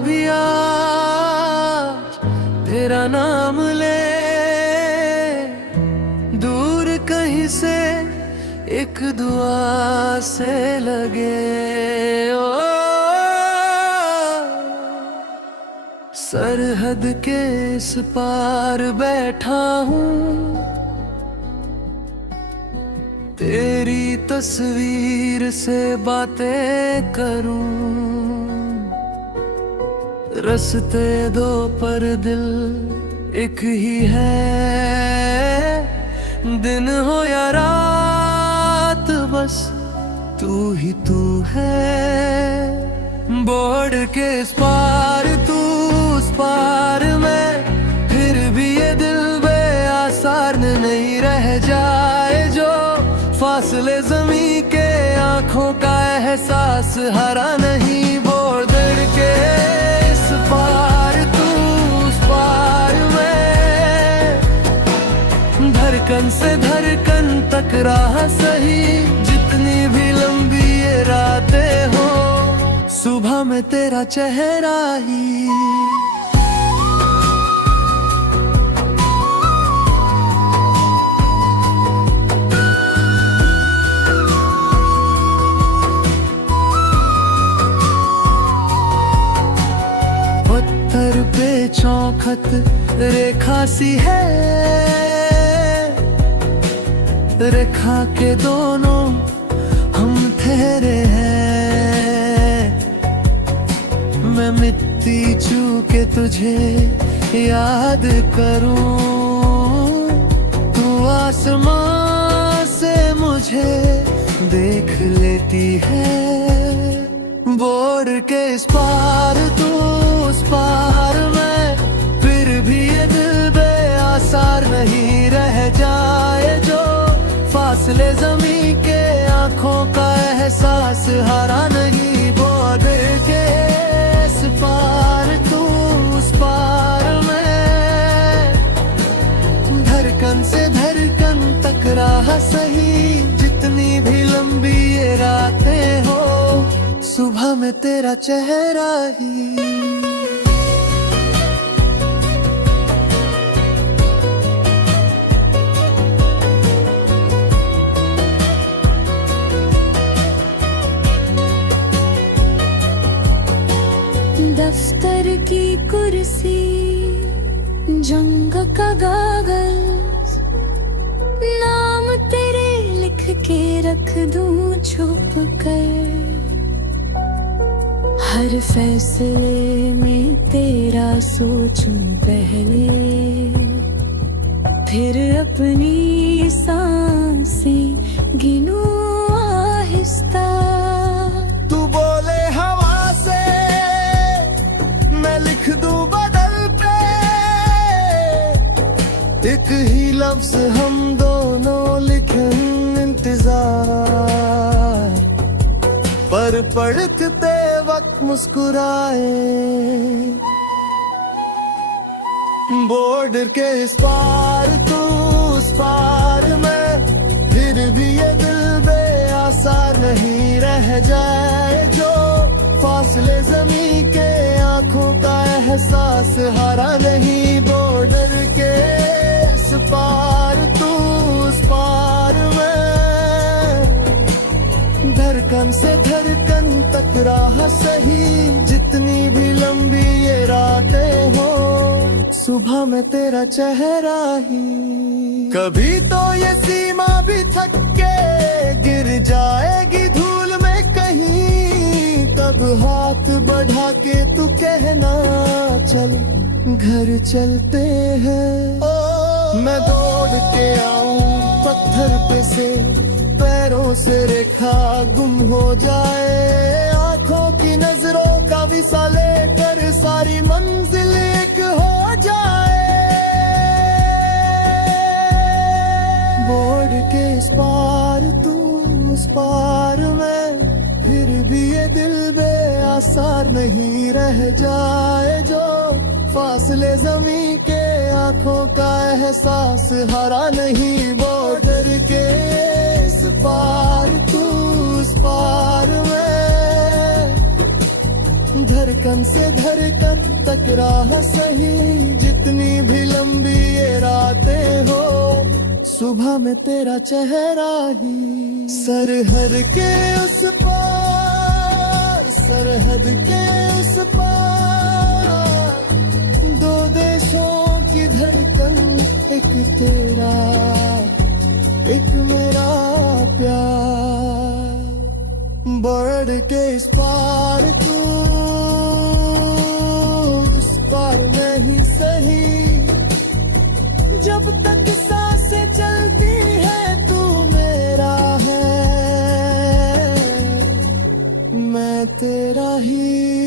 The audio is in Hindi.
भी आज तेरा नाम ले, दूर कहीं से एक दुआ से लगे। ओ सरहद के इस पार बैठा हूँ, तेरी तस्वीर से बातें करूं। रस्ते दो पर दिल एक ही है, दिन हो या रात बस तू ही तू है। बोर्ड के इस पार तू उस पार में, फिर भी ये दिल बेआसार नहीं रह जाए जो फासले ज़मीं के आँखों का एहसास हरा नहीं। बॉर्डर के इस पार तू उस पार में, धड़कन से धड़कन तक राह सही, जितनी भी लंबी ये रातें हो, सुबह में तेरा चेहरा ही। पत्थर पे चौखट रेखा सी है, रेखा के दोनों हम ठहरे हैं। मैं मिट्टी छू के तुझे याद करूं, तू आसमां से मुझे देख लेती है। बोर्ड के इस पार तू उस पार में, फिर भी ये दिल बेआसार नहीं रह जाए जो फासले ज़मीं के आँखों का एहसास हरा नहीं। बॉर्डर के इस पार तू उस पार में, धड़कन से धड़कन तक राह सही, जितनी भी लंबी ये रातें हो, सुबह में तेरा चेहरा ही। दफ्तर की कुर्सी, जंग का कागज, नाम तेरे लिख के रख दूं छुप कर। हर फैसले में तेरा सोचूं पहले, फिर अपनी सांसें गिनूं आहिस्ता। तू बोले हवा से मैं लिख दूं बदल पे, एक ही लफ्ज हम दोनों लिखें इंतजार, पर पढ़ते वक्त मुस्कुराए। बॉर्डर के इस पार तू उस पार में, फिर भी ये दिल बेआसार नहीं रह जाए जो फासले ज़मीं के आँखों का एहसास हरा नहीं। बॉर्डर के इस पार तू उस पार में, धड़कन से धड़कन तक राह सही, जितनी भी लंबी ये रातें हो, सुबह में तेरा चेहरा ही। कभी तो ये सीमा भी थक के गिर जाएगी धूल में कहीं, तब हाथ बढ़ा के तू कहना चल घर चलते हैं। मैं दौड़ के आऊं पत्थर पे से, पैरों से रेखा गुम हो जाए, आंखों की नजरों का विसा लेकर सारी मंजिल एक हो जाए। बोर्ड के इस पार तू उस पार में, फिर भी ये दिल बेआसार नहीं रह जाए जो फासले ज़मीं के आँखों का एहसास हरा नहीं। बॉर्डर के इस पार तू उस पार में, धड़कन से धड़कन तक राह सही, जितनी भी लंबी ये रातें हो, सुबह में तेरा चेहरा ही। सरहद के उस पार, सरहद के उस पार, दो देशों की धड़कन, एक तेरा एक मेरा प्यार। बॉर्डर के इस पार तू, उस पार मैं ही सही, जब तक सांसें चलती है तू मेरा है, मैं तेरा ही।